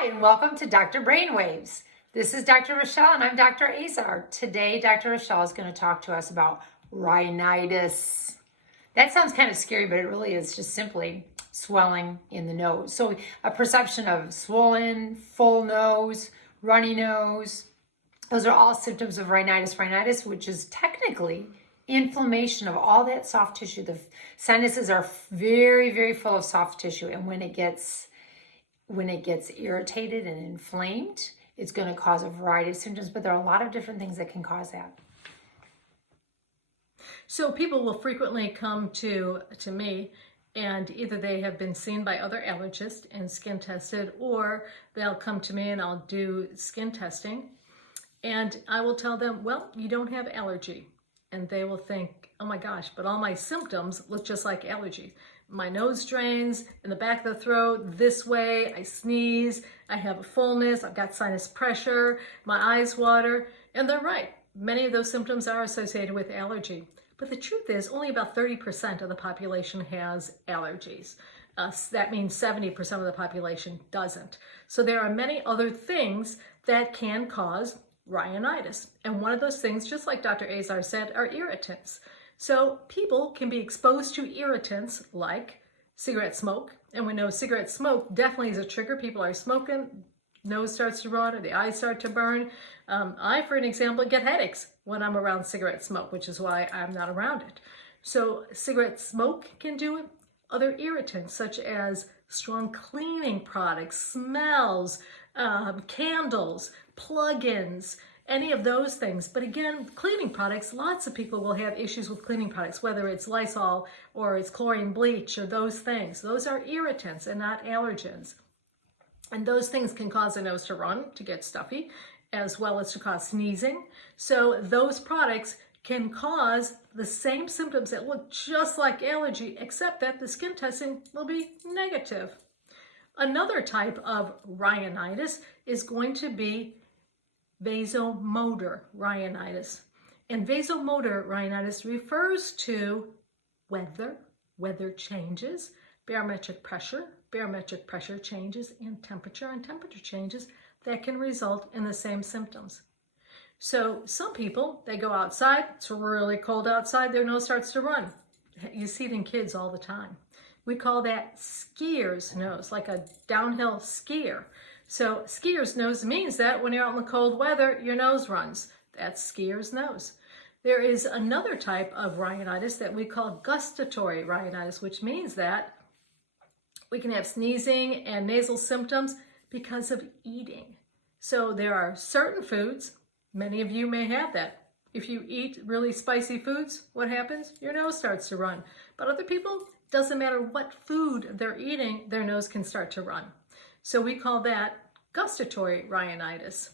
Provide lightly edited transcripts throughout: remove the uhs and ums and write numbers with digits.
Hi, and welcome to Dr. Brainwaves. This is Dr. Rochelle, and I'm Dr. Azar. Today, Dr. Rochelle is going to talk to us about rhinitis. That sounds kind of scary, but it really is just simply swelling in the nose. So a perception of swollen, full nose, runny nose, those are all symptoms of rhinitis. Rhinitis, which is technically inflammation of all that soft tissue. The sinuses are very, very full of soft tissue, and when it gets irritated and inflamed, it's going to cause a variety of symptoms, but there are a lot of different things that can cause that. So people will frequently come to me, and either they have been seen by other allergists and skin tested, or they'll come to me and I'll do skin testing, and I will tell them, well, you don't have allergy. And they will think, oh my gosh, but all my symptoms look just like allergies. My nose drains in the back of the throat this way, I sneeze, I have a fullness, I've got sinus pressure, my eyes water, and they're right. Many of those symptoms are associated with allergy. But the truth is only about 30% of the population has allergies. That means 70% of the population doesn't. So there are many other things that can cause rhinitis. And one of those things, just like Dr. Azar said, are irritants. So people can be exposed to irritants like cigarette smoke. And we know cigarette smoke definitely is a trigger. People are smoking, nose starts to run, or the eyes start to burn. I, for an example, get headaches when I'm around cigarette smoke, which is why I'm not around it. So cigarette smoke can do it. Other irritants, such as strong cleaning products, smells, candles, plug-ins, any of those things. But again, cleaning products, lots of people will have issues with cleaning products, whether it's Lysol or it's chlorine bleach or those things. Those are irritants and not allergens. And those things can cause the nose to run, to get stuffy, as well as to cause sneezing. So those products can cause the same symptoms that look just like allergy, except that the skin testing will be negative. Another type of rhinitis is going to be vasomotor rhinitis. And vasomotor rhinitis refers to weather changes, barometric pressure changes, and temperature changes that can result in the same symptoms. So some people, they go outside, it's really cold outside, their nose starts to run. You see it in kids all the time. We call that skier's nose, like a downhill skier. So skier's nose means that when you're out in the cold weather, your nose runs. That's skier's nose. There is another type of rhinitis that we call gustatory rhinitis, which means that we can have sneezing and nasal symptoms because of eating. So there are certain foods, many of you may have that. If you eat really spicy foods, what happens? Your nose starts to run. But other people, doesn't matter what food they're eating, their nose can start to run. So we call that gustatory rhinitis.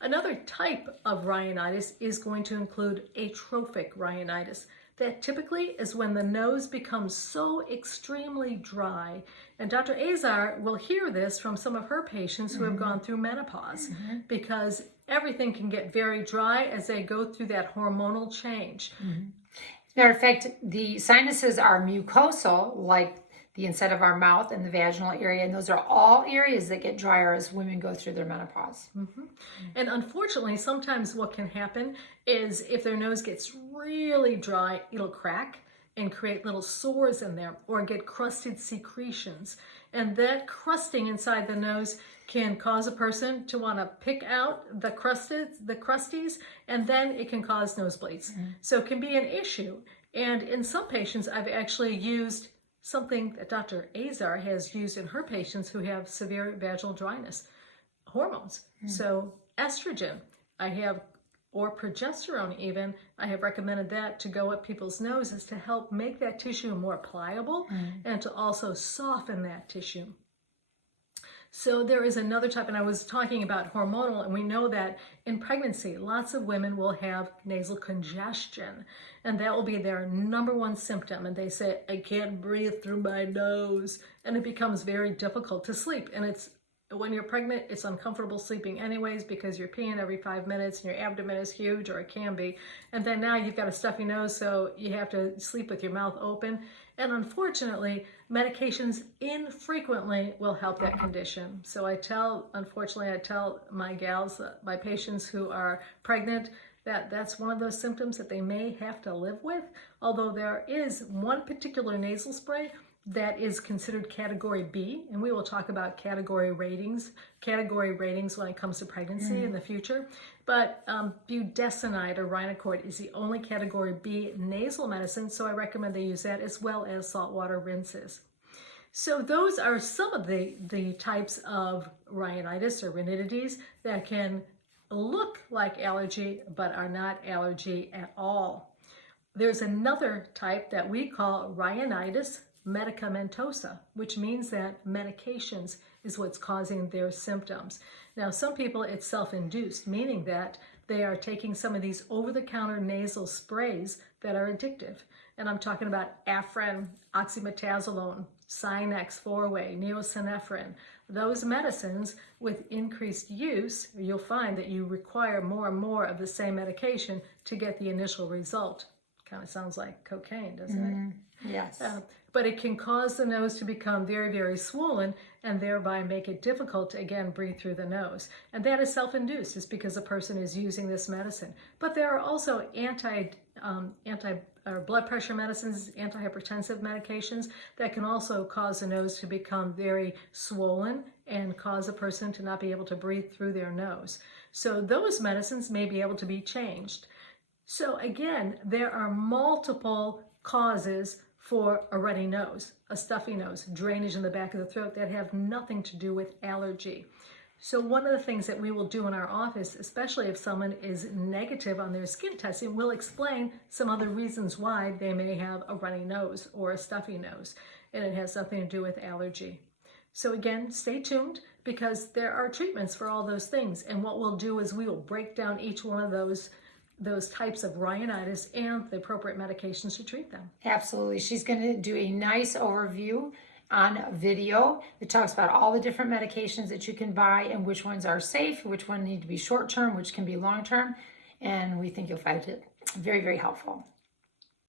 Another type of rhinitis is going to include atrophic rhinitis. That typically is when the nose becomes so extremely dry. And Dr. Azar will hear this from some of her patients who have gone through menopause, because everything can get very dry as they go through that hormonal change. As a matter of fact, the sinuses are mucosal, like the inside of our mouth and the vaginal area, and those are all areas that get drier as women go through their menopause. And unfortunately, sometimes what can happen is if their nose gets really dry, it'll crack and create little sores in there, or get crusted secretions. And that crusting inside the nose can cause a person to want to pick out the crusties, and then it can cause nosebleeds. So it can be an issue. And in some patients, I've actually used something that Dr. Azar has used in her patients who have severe vaginal dryness, hormones. So estrogen, or progesterone even, I have recommended that to go up people's noses to help make that tissue more pliable and to also soften that tissue. So there is another type, and I was talking about hormonal, and we know that in pregnancy, lots of women will have nasal congestion, and that will be their number one symptom. And they say, I can't breathe through my nose, and it becomes very difficult to sleep. And when you're pregnant, it's uncomfortable sleeping anyways, because you're peeing every 5 minutes and your abdomen is huge, or it can be. And then now you've got a stuffy nose, so you have to sleep with your mouth open. And unfortunately, medications infrequently will help that condition. So unfortunately, I tell my gals, my patients who are pregnant, that that's one of those symptoms that they may have to live with. Although there is one particular nasal spray that is considered category B, and we will talk about category ratings when it comes to pregnancy in the future. But budesonide or Rhinocort is the only category B nasal medicine, so I recommend they use that as well as saltwater rinses. So those are some of the types of rhinitis or rhinitis that can look like allergy but are not allergy at all. There's another type that we call rhinitis medicamentosa, which means that medications is what's causing their symptoms. Now, some people it's self-induced, meaning that they are taking some of these over-the-counter nasal sprays that are addictive. And I'm talking about Afrin, oxymetazoline, Sinex 4-way, neosynephrine. Those medicines with increased use, you'll find that you require more and more of the same medication to get the initial result. Kind of sounds like cocaine, doesn't it? Yes. But it can cause the nose to become very, very swollen and thereby make it difficult to, again, breathe through the nose. And that is self-induced. It's because a person is using this medicine. But there are also blood pressure medicines, antihypertensive medications that can also cause the nose to become very swollen and cause a person to not be able to breathe through their nose. So those medicines may be able to be changed. So again, there are multiple causes for a runny nose, a stuffy nose, drainage in the back of the throat that have nothing to do with allergy. So one of the things that we will do in our office, especially if someone is negative on their skin testing, we'll explain some other reasons why they may have a runny nose or a stuffy nose, and it has nothing to do with allergy. So again, stay tuned because there are treatments for all those things, and what we'll do is we will break down each one of those types of rhinitis and the appropriate medications to treat them. Absolutely. She's going to do a nice overview on video that talks about all the different medications that you can buy and which ones are safe, which one need to be short-term, which can be long-term. And we think you'll find it very, very helpful.